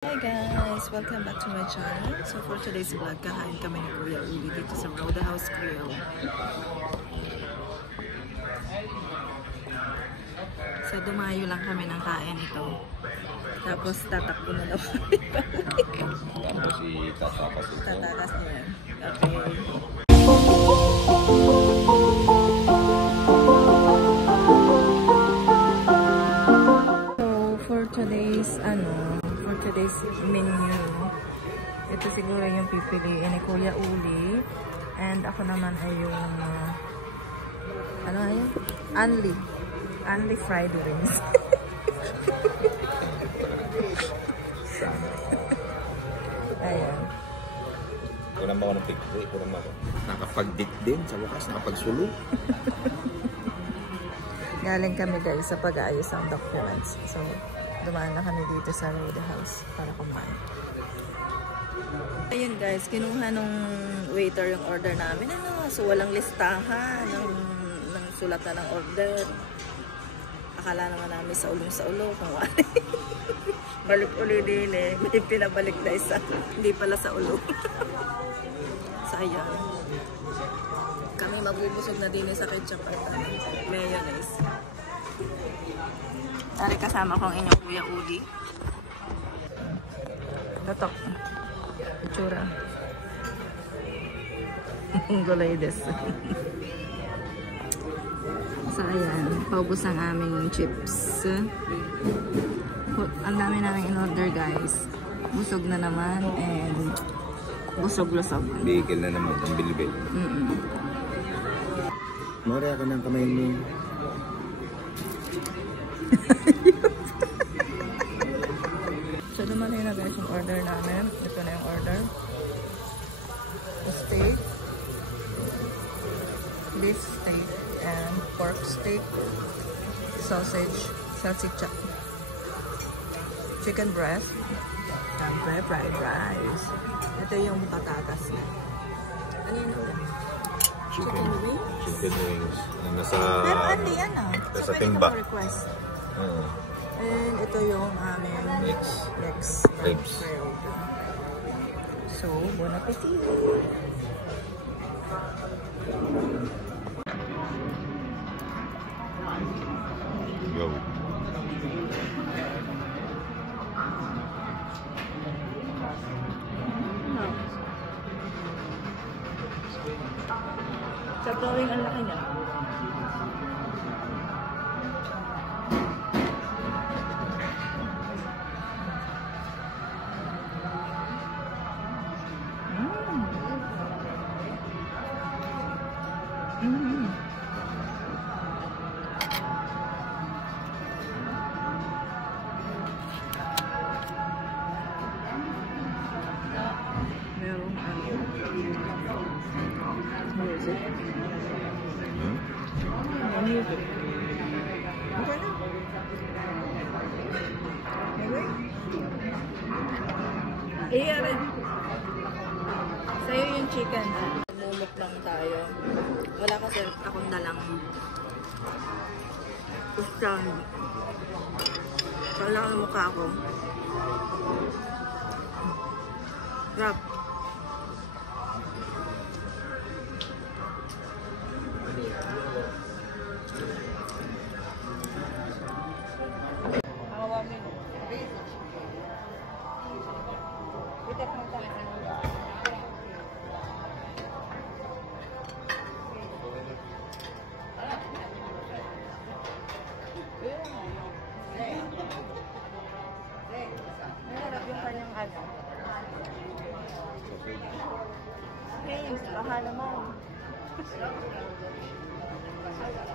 Hi guys! Welcome back to my channel. So for today's vlog, kakain kami ni Kuya Uli dito sa Roadhouse Grill. So dumayo lang kami ng kain ito. Tapos tatakbo na daw kami. Tatakas niya. Okay. Today's menu. Ito siguro yung pipiliin ni Kuya Uli. And ako naman ay yung ano ay? Only fried wings. Ayan. Wala mo ako ng pigli. Wala mo ako. Nakapag-dik din. Sa wakas, nakapag-sulo. Galing kami guys sa pag-aayos ng documents. So, dumaan na kami dito sa Roadhouse para kumain. Ayun guys, kinuha nung waiter yung order namin. So walang listahan ng sulatan ng order. Akala naman namin sa ulo kung ano. Balik uli din eh. May pinabalik na isa. Hindi pala sa ulo. So ayan. Kami magbubusog na din sa ketchup at mayonnaise. Tari kasama ko ang inyong Kuya Uli. Tatok. Itsura. Gulay des. So ayan, paubos ang aming chips. Ang dami namin in-order guys. Busog na naman and busog-lusog. Bigil na naman ang bilbil. Mara ka ng kamay mo. So naman yun na guys yung order namin. Ito na yung order. Steak, beef steak and pork steak, sausage, salsicha, chicken breast, siyempre fried rice. Ito yung patatas na. Ano yun ulit? Chicken wings? Chicken wings. Nasa... Pero hindi yan ah. Nasa timba. Request. And ito yung aming next ribs. So, bon appetit! Go. Sa drawing ang laki niya. Sa'yo yung chicken. Mumuk lang tayo. Wala kasi akong dalang kustan. Wala ang mukha ko. Rap. Baka naman.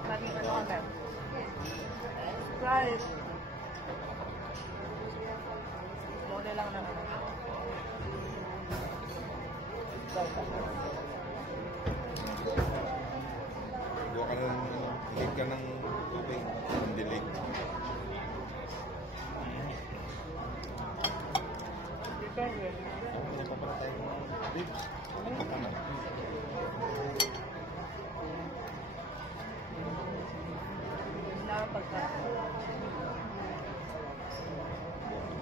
Laging ano ka Right. Mode lang naman. Huwag ka ng higit ka ng tubig. Ang dilig. Depende. Hindi pa pala tayo ribs. Pagka.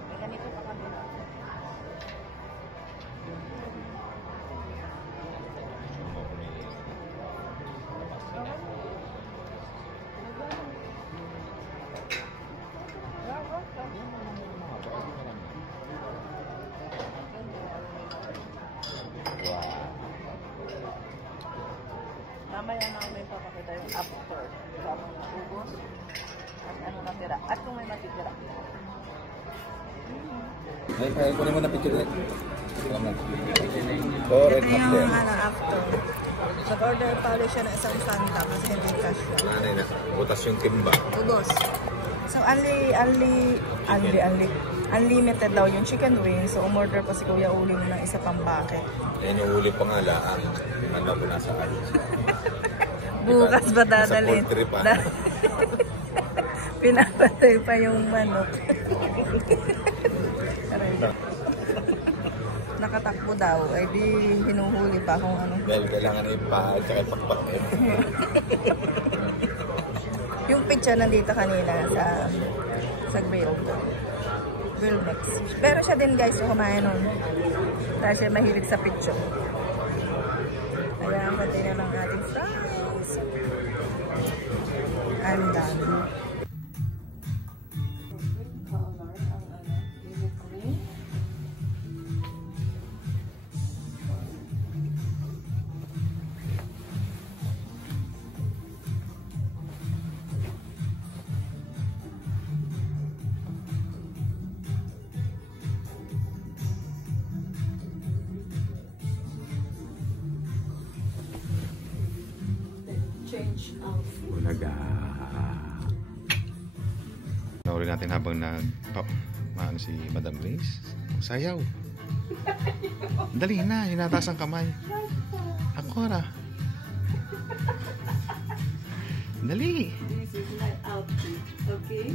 May ganito pa kami. after. Bago naubos. At ano natira. At kung may matitira. Ay, kunin mo na picture ulit. Before and Ito after. yung after. Nag-order palo siya ng isang Fanta kasi hindi cash siya. Nanay na. Butas yung timba. Ubos. So, unlimited daw yung chicken wings. So, umorder pa si Kuya Uli ng isa pang bucket. Yan yung uli pa nga laang. Ano ko nasa ayos. Bukas ba dadalhin? Sa poultry pa. Pinapatay pa yung manok. Nakatakbo daw. Ay di hinuhuli pa kung ano. Dahil kailangan ipaal tsaka ipakpak yun. Yung pizza nandito kanina sa grill. Grill mix. Pero siya din guys yung kumain nun. Dahil siya mahilig sa pizza. Kaya ang pati na ng ating fries. I'm done. Change outfit. Ulaga. Nauli natin habang maano si Madam Grace. Sayaw. Dali na, hinataas ang kamay. Akora. Dali. This is my outfit, okay?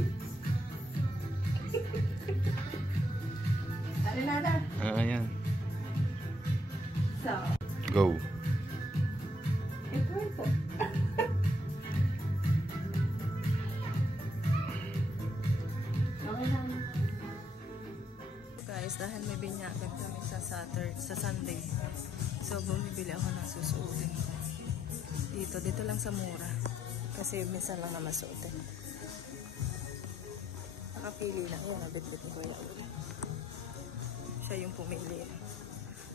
Ano na? Ayan. So, Go. ito. Okay lang. Guys, dahil may binyagan kami sa Sunday. So, bumibili ako ng susuotin ko. Dito lang sa mura. Kasi minsan lang na masuotin. Nakapili na. Ayan, nabitbit ko yung ulo. Siya yung pumili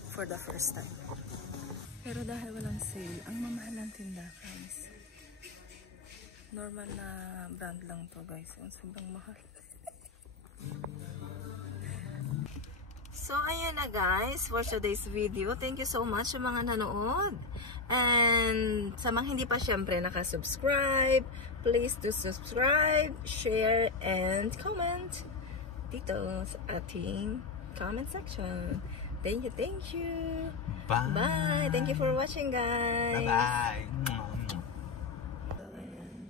for the first time. Pero dahil walang sale, ang mamahal ng tinda, guys. Normal na brand lang to, guys. Ang sobrang mahal. So, ayan na guys for today's video. Thank you so much sa mga nanood. And sa mga hindi pa syempre nakasubscribe, please do subscribe, share, and comment dito sa ating comment section. Thank you, thank you. Bye. Bye. Thank you for watching, guys. Bye-bye. So, ayan.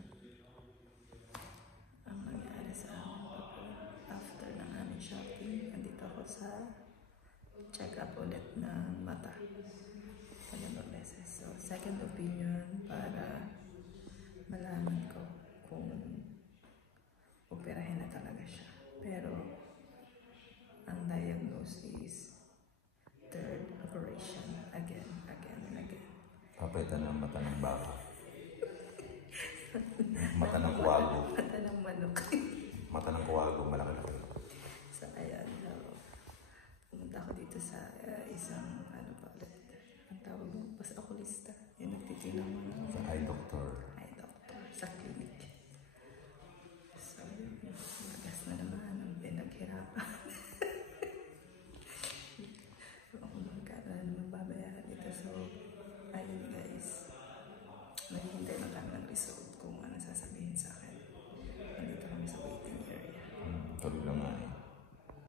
Ang nangyari sa after ng aming shopping, nandito ako sa check-up ulit ng mata. Dalawang beses. So, second opinion para malaman ko kung operahin na talaga siya. Pero, ang diagnosis, third operation, again, and again. Papalitan ng mata ng baka. Mata ng kuwago. Mata ng manok. Mata ng kuwago, malaki-laki. So, ayan. So, pumunta ako dito sa isang, ano pa ulit, ang tawag mo, basta okulista. Yung nagtitinang mga Sa eye doctor. eye doctor sa clinic.